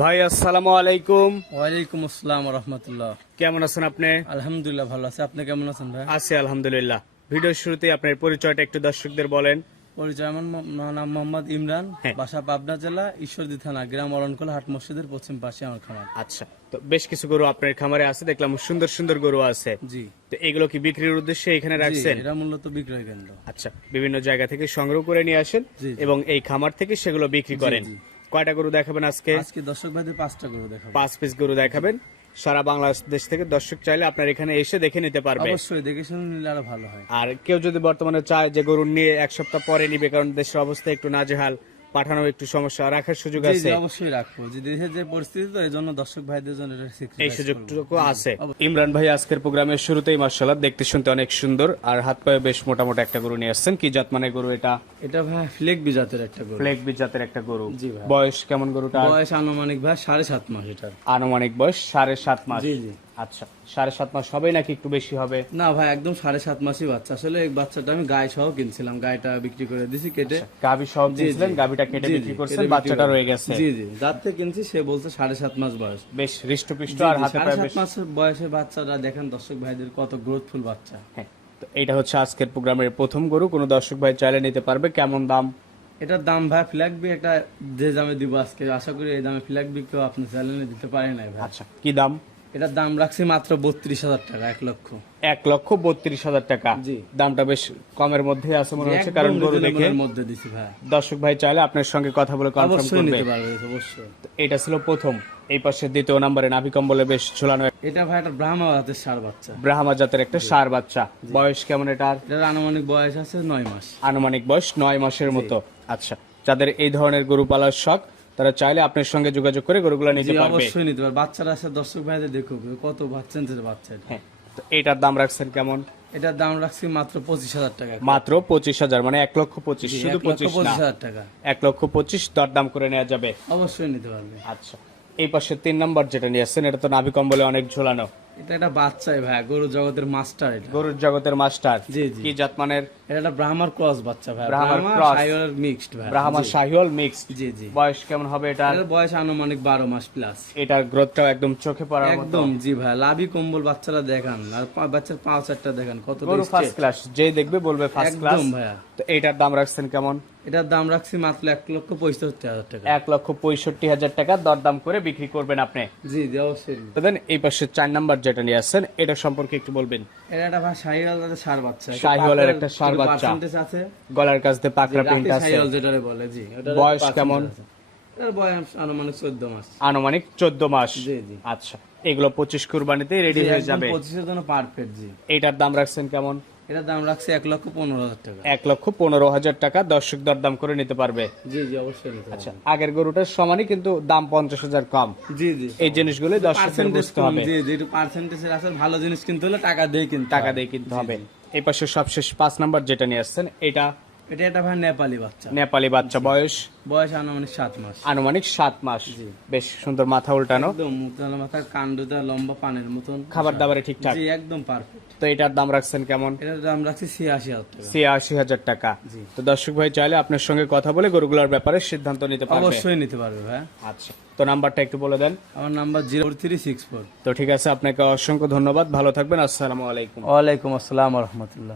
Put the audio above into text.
ভাই আসসালামু আলাইকুম। ওয়ালাইকুম আসসালাম রাহমাতুল্লাহ। কেমন আছেন আপনি? আলহামদুলিল্লাহ ভালো আছে, আপনি কেমন আছেন ভাই? আছি আলহামদুলিল্লাহ। ভিডিওর শুরুতে আপনার পরিচয়টা একটু দর্শকদের বলেন। পরিচয়, আমার নাম মোহাম্মদ ইমরান, হ্যাঁ। বাসা পাবনা জেলা ঈশ্বরদী থানা, গ্রাম অরণকোলা, হাট মসজিদের পশ্চিম পাশে আমার খামার। আচ্ছা, তো বেশ কিছু গরু আপনার খামারে আছে, দেখলাম সুন্দর সুন্দর গরু আছে। জি, তো এগুলো কি বিক্রির উদ্দেশ্যে এখানে রাখছেন? এটা মূলত বিক্রয় কেন্দ্র। আচ্ছা, বিভিন্ন জায়গা থেকে সংগ্রহ করে নিয়ে আসেন জি, জি। এবং এই খামার থেকে সেগুলো বিক্রি করেন। জি। কয়টা গরু দেখাবেন আজকে? আজকে দর্শক ভাইদের 5টা করে দেখাবো। 5 পিস গরু দেখাবেন। সারা বাংলাদেশ থেকে দর্শক চাইলে আপনার এখানে এসে দেখে নিতে পারবে। অবশ্যই দেখে শুনে নিলে আরো ভালো হয়। আর কেউ যদি বর্তমানে চায় যে গরু নিয়ে এক সপ্তাহ পরে নিবে, কারণ দেশের অবস্থা একটু নাজেহাল, পাঠানো একটু সমস্যা, রাখার সুযোগ জি, আছে? জি, অবশ্যই রাখবো। যে দেশের যে পরিস্থিতি, তো এই জন্য দর্শক ভাইদের জন্য এটা এই sacrifice সুযোগটুকু করবো। আছে। অবশ্যই। ইমরান ভাই আজকের প্রোগ্রামের শুরুতেই মাশাআল্লাহ দেখতে শুনতে অনেক সুন্দর, আর হাত পায়ে বেশ মোটামোটা একটা গরু নিয়ে আসছেন। কি জাত মানে গরু এটা? এটা ভাই ফ্লেক বিজাতের একটা গরু। ফ্লেক বি জাতের একটা গরু। জি ভাই। বয়স কেমন গরুটা? বয়স আনুমানিক ভাই 7.5 মাস এটার। আনুমানিক বয়স 7.5 মাস। জি, জি। আচ্ছা, 7.5 মাস হবে নাকি একটু বেশি হবে? না ভাই, একদম 7.5 মাসই বাচ্চা। আসলে এই বাচ্চাটা আমি গায়ে সহ কিনছিলাম, গায়েটা বিক্রি করে দিছি কেটে। গাভী সহ জি, দিয়েছিলেন, জি। গাভীটা কেটে জি, বিক্রি জি, করছেন, কেটে বিক্রি বাচ্চাটা করে। রয়ে গেছে। জি, জি, যার থেকে কিনছি সে বলছে 7.5 মাস বয়স। বেশ হৃষ্টপুষ্ট, জি, আর জি, হাতে পায়ে 7.5 বেশ। মাস বয়সে বাচ্চারা দেখেন দর্শক ভাইদের কত গ্রোথফুল বাচ্চা। হ্যাঁ, তো এটা হচ্ছে আজকের প্রোগ্রামের প্রথম গরু। কোনো দর্শক ভাই চাইলে নিতে পারবে। কেমন দাম? এটার দাম ভাই ফ্ল্যাগ বি একটা যে দামে দিব আজকে, আশা করি এই দামে ফ্ল্যাগ বি কেউ আপনি চ্যানেলে দিতে পারে নাই ভাই। আচ্ছা, কি দাম? এটার দাম রাখছি মাত্র 32,000 টাকা, 1 লক্ষ। 1,32,000 টাকা। জি। দামটা বেশ কমের মধ্যে আছে মনে হচ্ছে, কারণ একদম গরু দেখে reasonable এর মধ্যে দিছি ভাই। দর্শক ভাই চাইলে আপনার সঙ্গে কথা বলে কনফার্ম অবশ্যই করবে। নিতে পারবে, অবশ্যই। তো এটা ছিল প্রথম। এই পাশে দ্বিতীয় নম্বরে নাভি কম্বলে বেশ ঝুলানো এটা ভাই একটা ব্রাহ্মা জাতের ষাঁড় বাচ্চা। ব্রাহ্মা জাতের একটা ষাঁড় বাচ্চা। বয়স কেমন এটার? এটার আনুমানিক বয়স আছে 9 মাস। আনুমানিক বয়স 9 মাসের মতো। আচ্ছা, যাদের এই ধরনের গরু পালার শখ, তারা চাইলে আপনার সঙ্গে যোগাযোগ করে গরুগুলো নিতে জি, পারবে। অবশ্যই নিতে পারবে। বাচ্চারা আছে, দর্শক ভাইদের দেখুক কত বাচ্চা বাচ্চা এটা। হ্যাঁ, তো এটার দাম রাখছেন কেমন? এটার দাম রাখছি মাত্র 25,000 টাকা। মাত্র 25,000, মানে 1,25,000, জি, শুধু 25 না, 1,25,000 টাকা। 1,25,000 দরদাম করে নেওয়া যাবে। অবশ্যই নিতে পারবে। আচ্ছা, এই পাশে 3 নম্বর যেটা নিয়ে আসছেন, এটা তো নাভি কম্বলে অনেক ঝোলানো। এটা একটা বাচ্চাই ভাই, গরু জগতের মাস্টার এটা। গরুর জগতের মাস্টার। জি, জি। কি জাত মানের? এটা একটা ব্রাহ্মার ক্রস বাচ্চা ভাই, ব্রাহ্মার ব্রাহ্মা cross। শাহিওয়াল মিক্সড ভাই। ব্রাহ্মা জি, শাহিওয়াল মিক্স। জি, জি। বয়স কেমন হবে এটা? এটার বয়স আনুমানিক 12 মাস প্লাস। এটার গ্রোথটাও একদম চোখে পড়ার মতো। একদম, জি ভাই। লাভি কম্বল বাচ্চারা দেখান, আর বাচ্চার পাও চারটা দেখান কত গরু ফার্স্ট ক্লাস, যেই দেখবে বলবে ফার্স্ট ক্লাস। একদম ভাইয়া। তো এটার দাম রাখছেন কেমন? এটার দাম রাখছি মাত্র 1,65,000 টাকা। 1,65,000 টাকা দরদাম করে বিক্রি করবেন আপনি। জি, জি, অবশ্যই। তো দেন এই পাশে 4 নাম্বার যেটা নিয়ে আসছেন, এটা সম্পর্কে একটু বলবেন। এটা একটা ভাই শাহিওয়াল জাতের ষাঁড় বাচ্চা। শাহিওয়ালের একটা ষাঁড় বাচ্চা। পার্সেন্টেজ আছে। গলার কাছ দিয়ে পাকড়া প্রিন্ট রাতে আছে। শাহিওয়াল যেটারে বলে, জি। এটার বয়স percentage কেমন? আছে। এটার বয়স আনুমানিক 14 মাস। আনুমানিক 14 মাস। জি, জি। আচ্ছা, এগুলো 25 কুরবানিতে রেডি হয়ে যাবে। 25 এর জন্য পারফেক্ট, জি। এটার দাম রাখছেন কেমন? এটার দাম রাখছি 1,15,000 টাকা। 1,15,000 টাকা দর্শক দরদাম করে নিতে পারবে। জি, জি, অবশ্যই নিতে আচ্ছা, আগের গরুটার সমানই কিন্তু দাম 50,000 কম। পারবেন। জি, জি। এই জিনিসগুলো দর্শকদের পার্সেন্টেজ বুঝতে কম, হবে। জি, জি, একটু পার্সেন্টেজের আছে। ভালো জিনিস কিনতে হলে টাকা দিয়ে কিনতে টাকা হয়। দিয়ে কিনতে জি, হবে। জি। এই পাশে সবশেষ 5 নাম্বার যেটা নিয়ে আসছেন, এটা এটা একটা ভাই নেপালি বাচ্চা। নেপালি বাচ্চা। বয়স বয়স আনুমানিক 7 মাস। আনুমানিক 7 মাস। বেশ সুন্দর, মাথা উল্টানো, একদম মুখটাল মাথার কাণ্ডটা লম্বা পানের মতন। খাবার দাবারে ঠিকঠাক। জি, একদম পারফেক্ট। তো এটার দাম রাখছেন কেমন? এটার দাম রাখছি 86,000 টাকা। 86,000 টাকা। জি। তো দর্শক ভাই চাইলে আপনার সঙ্গে কথা বলে গরুগুলোর ব্যাপারে সিদ্ধান্ত নিতে পারবে। অবশ্যই নিতে পারবে ভাই। আচ্ছা, তো নাম্বারটা একটু বলে দেন। আমার নাম্বার 04364। তো ঠিক আছে, আপনাকে অসংখ্য ধন্যবাদ, ভালো থাকবেন। আসসালামু আলাইকুম। ওয়ালাইকুম আসসালাম রহমতুল্লাহ।